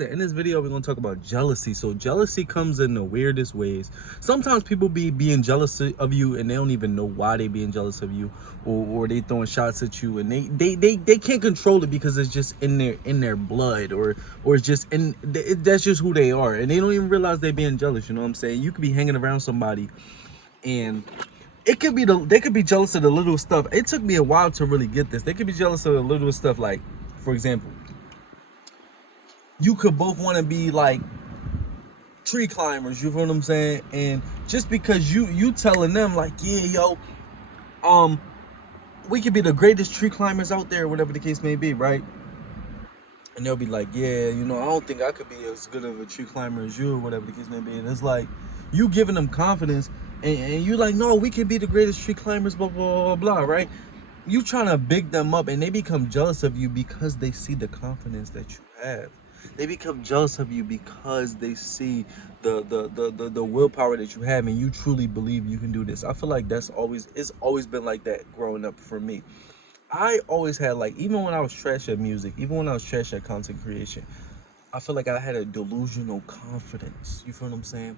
In this video, we're gonna talk about jealousy. So jealousy comes in the weirdest ways. Sometimes people be being jealous of you and they don't even know why they being jealous of you, or they throwing shots at you and they can't control it because it's just in their blood, or it's just that's just who they are, and they don't even realize they being jealous. You know what I'm saying? You could be hanging around somebody and they could be jealous of the little stuff. It took me a while to really get this. They could be jealous of the little stuff, like, for example, you could both want to be like tree climbers, you feel what I'm saying? And just because you telling them like, yeah, yo, um, we could be the greatest tree climbers out there, whatever the case may be, right? And they'll be like, yeah, I don't think I could be as good of a tree climber as you, or whatever the case may be. And it's like you giving them confidence, and you like, no, we can be the greatest tree climbers, blah blah blah blah, right? You trying to big them up, and they become jealous of you because they see the confidence that you have. They become jealous of you because they see the willpower that you have, and you truly believe you can do this. I feel like it's always been like that growing up for me. I always had, like, even when I was trash at music, even when I was trash at content creation, I feel like I had a delusional confidence. You feel what I'm saying?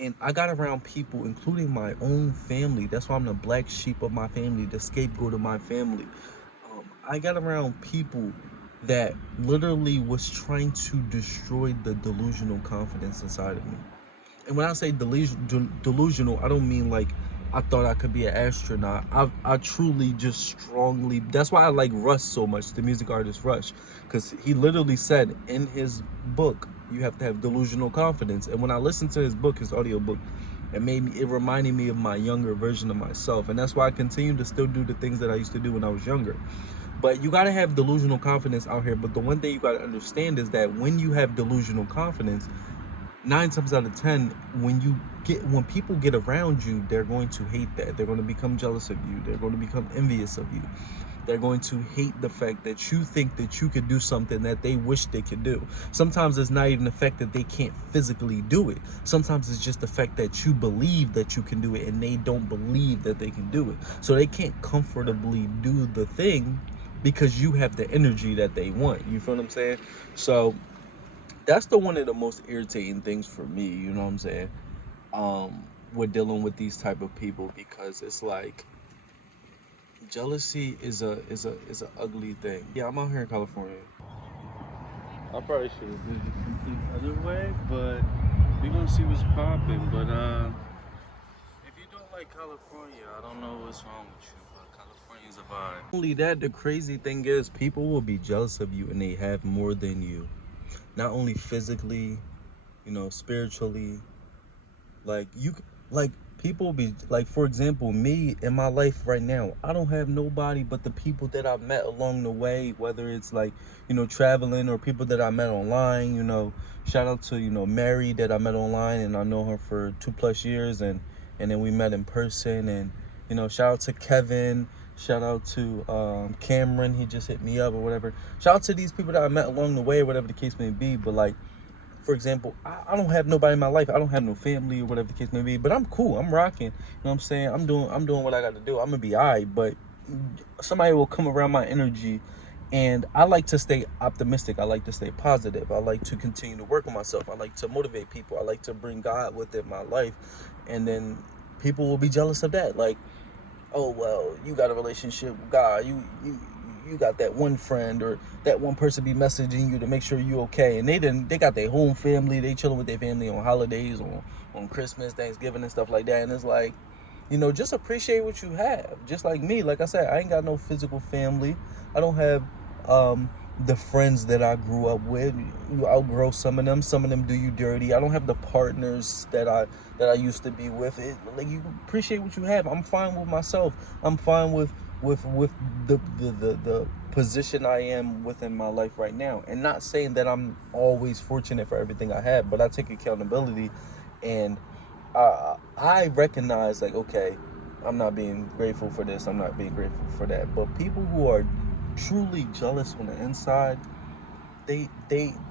And I got around people, including my own family. That's why I'm the black sheep of my family, the scapegoat of my family. I got around people that literally was trying to destroy the delusional confidence inside of me. And when I say delusional, I don't mean like I thought I could be an astronaut. I truly just strongly. That's why I like Russ so much, the music artist Rush, because he literally said in his book, you have to have delusional confidence. And when I listened to his book, his audio book, it reminded me of my younger version of myself. And that's why I continue to still do the things that I used to do when I was younger. But you gotta have delusional confidence out here. But the one thing you gotta understand is that when you have delusional confidence, 9 times out of 10, when people get around you, they're going to hate that. They're going to become jealous of you. They're going to become envious of you. They're going to hate the fact that you think that you could do something that they wish they could do. Sometimes it's not even the fact that they can't physically do it. Sometimes it's just the fact that you believe that you can do it and they don't believe that they can do it. So they can't comfortably do the thing because you have the energy that they want. You feel what I'm saying? So that's the one of the most irritating things for me, you know what I'm saying? With dealing with these type of people, because it's like jealousy is a ugly thing. Yeah, I'm out here in California. I probably should have did it the complete other way, but we gonna see what's popping. But if you don't like California, I don't know what's wrong with you, but California's a vibe. Only that, the crazy thing is people will be jealous of you and they have more than you. Not only physically, spiritually. Like like people be like, for example, me in my life right now, I don't have nobody but the people that I've met along the way, whether it's like, traveling, or people that I met online. Shout out to, Mary, that I met online, and I know her for 2+ years, and then we met in person. And shout out to Kevin, shout out to Cameron, he just hit me up or whatever. Shout out to these people that I met along the way, or whatever the case may be. But like, for example, I don't have nobody in my life. I don't have no family or whatever the case may be. But I'm cool. I'm rocking. You know what I'm saying? I'm doing what I got to do. I'm gonna be alright. But somebody will come around my energy, and I like to stay optimistic. I like to stay positive. I like to continue to work on myself. I like to motivate people. I like to bring God within my life, and then people will be jealous of that. Like, oh well, you got a relationship with God, you got that one friend or that one person be messaging you to make sure you okay, and they got their home family, they chilling with their family on holidays, on Christmas, Thanksgiving, and stuff like that. And it's like, just appreciate what you have. Just like me, like I said, I ain't got no physical family. I don't have the friends that I grew up with. You outgrow some of them. Some of them do you dirty. I don't have the partners that I used to be with. Like, you appreciate what you have. I'm fine with myself. I'm fine with the position I am within my life right now. And not saying that I'm always fortunate for everything I have, but I take accountability, and I recognize, like, okay, I'm not being grateful for this, I'm not being grateful for that. But people who are truly jealous on the inside, they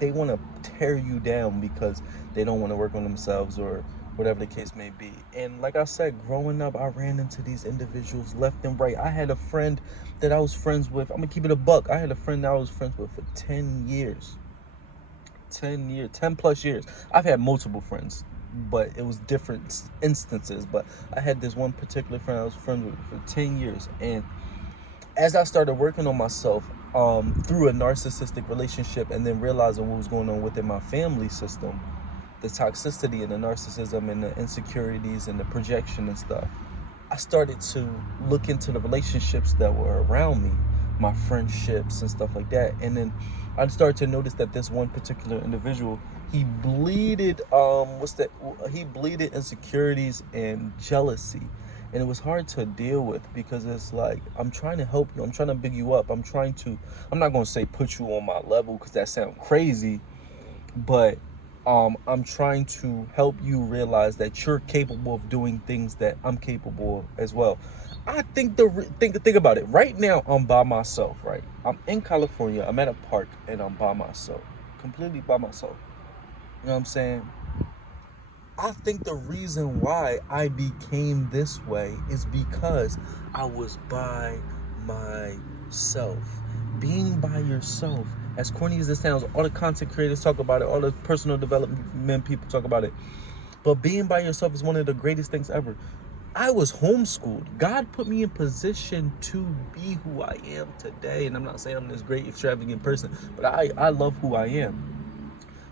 want to tear you down because they don't want to work on themselves, or whatever the case may be. And like I said, growing up, I ran into these individuals left and right. I had a friend that I was friends with. I'm gonna keep it a buck. I had a friend that I was friends with for 10 years. 10 plus years. I've had multiple friends, but it was different instances. But I had this one particular friend I was friends with for 10 years. And as I started working on myself through a narcissistic relationship and then realizing what was going on within my family system, the toxicity and the narcissism and the insecurities and the projection and stuff, I started to look into the relationships that were around me, my friendships and stuff like that. And then I started to notice that this one particular individual, he bleeded he bleeded insecurities and jealousy. And it was hard to deal with because it's like, I'm trying to help you, I'm trying to big you up, I'm not going to say put you on my level because that sounds crazy, but I'm trying to help you realize that you're capable of doing things that I'm capable of as well. I think think about it. Right now, I'm by myself. Right, I'm in California. I'm at a park and I'm by myself, completely by myself. You know what I'm saying? I think the reason why I became this way is because I was by myself. Being by yourself, as corny as it sounds, all the content creators talk about it, all the personal development people talk about it. But being by yourself is one of the greatest things ever. I was homeschooled. God put me in position to be who I am today. And I'm not saying I'm this great, extravagant person, but I love who I am.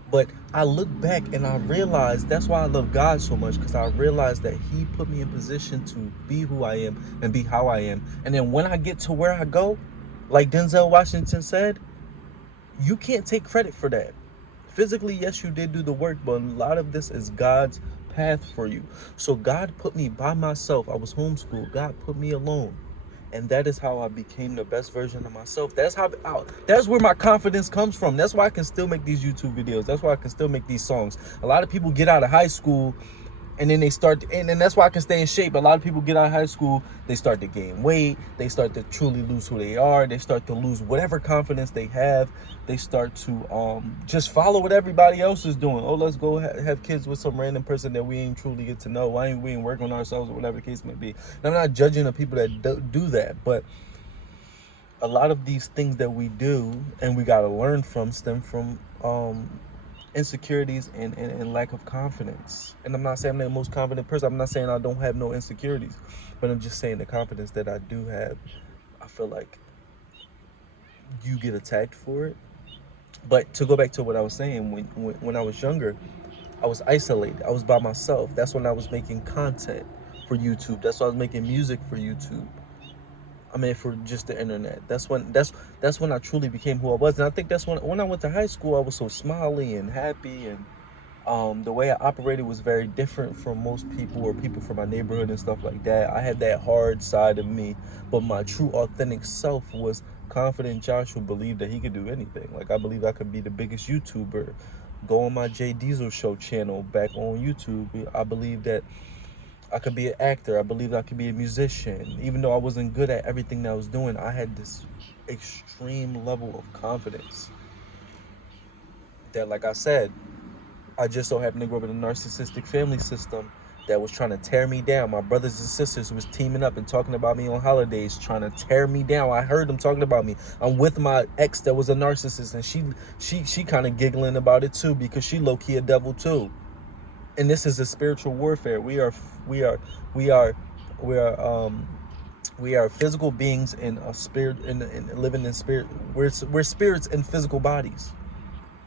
But I look back and I realized that's why I love God so much, because I realized that He put me in position to be who I am and be how I am. And then when I get to where I go, like Denzel Washington said, you can't take credit for that. Physically, yes, you did do the work, but a lot of this is God's path for you. So God put me by myself. I was homeschooled. God put me alone. And that is how I became the best version of myself. That's where my confidence comes from. That's why I can still make these YouTube videos. That's why I can still make these songs. A lot of people get out of high school and then they start, and then that's why I can stay in shape. A lot of people get out of high school, they start to gain weight, they start to truly lose who they are, they start to lose whatever confidence they have, they start to just follow what everybody else is doing. Oh, let's go have kids with some random person that we ain't truly get to know. Why ain't we ain't working on ourselves, or whatever the case may be. And I'm not judging the people that do that, but a lot of these things that we do and we got to learn from stem from insecurities and lack of confidence. And I'm not saying I'm the most confident person. I'm not saying I don't have no insecurities, but I'm just saying the confidence that I do have, I feel like you get attacked for it. But to go back to what I was saying, when I was younger, I was isolated. I was by myself. That's when I was making content for YouTube. That's why I was making music for YouTube. I mean, for just the internet. That's when I truly became who I was. And I think that's when I went to high school, I was so smiley and happy, and the way I operated was very different from most people or people from my neighborhood and stuff like that. I had that hard side of me, but my true authentic self was confident Josh who believed that he could do anything. Like, I believe I could be the biggest YouTuber, go on my Jay Diesel show channel back on YouTube. I believe that I could be an actor. I believed I could be a musician. Even though I wasn't good at everything that I was doing, I had this extreme level of confidence that, like I said, I just so happened to grow up in a narcissistic family system that was trying to tear me down. My brothers and sisters was teaming up and talking about me on holidays, trying to tear me down. I heard them talking about me. I'm with my ex that was a narcissist, and she kind of giggling about it too, because she low key a devil too. And this is a spiritual warfare. We are we are we are we are physical beings in a spirit, in living in spirit. We're spirits in physical bodies.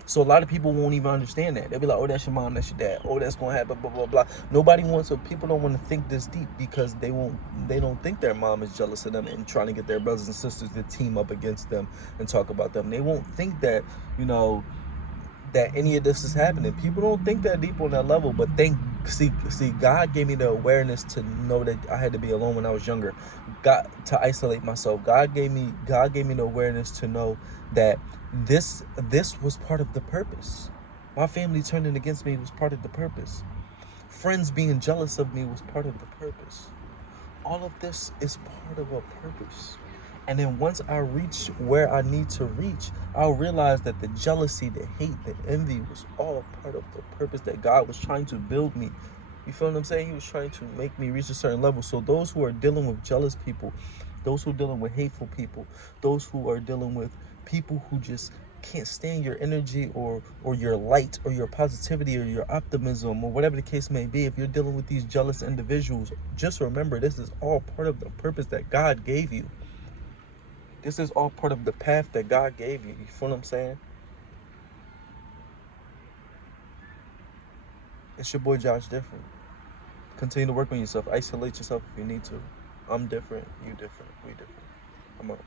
So a lot of people won't even understand that. They'll be like, "Oh, that's your mom, that's your dad. Oh, that's gonna happen." Blah blah blah. Nobody wants to. People don't want to think this deep because they won't. They don't think their mom is jealous of them and trying to get their brothers and sisters to team up against them and talk about them. They won't think that, you know, that any of this is happening. People don't think that deep on that level, but see, God gave me the awareness to know that I had to be alone when I was younger. God, to isolate myself. God gave me the awareness to know that this was part of the purpose. My family turning against me was part of the purpose. Friends being jealous of me was part of the purpose. All of this is part of a purpose. And then once I reach where I need to reach, I'll realize that the jealousy, the hate, the envy was all part of the purpose that God was trying to build me. You feel what I'm saying? He was trying to make me reach a certain level. So those who are dealing with jealous people, those who are dealing with hateful people, those who are dealing with people who just can't stand your energy or your light or your positivity or your optimism or whatever the case may be. If you're dealing with these jealous individuals, just remember this is all part of the purpose that God gave you. This is all part of the path that God gave you. You feel what I'm saying? It's your boy Josh Different. Continue to work on yourself. Isolate yourself if you need to. I'm different. You different. We different. I'm out.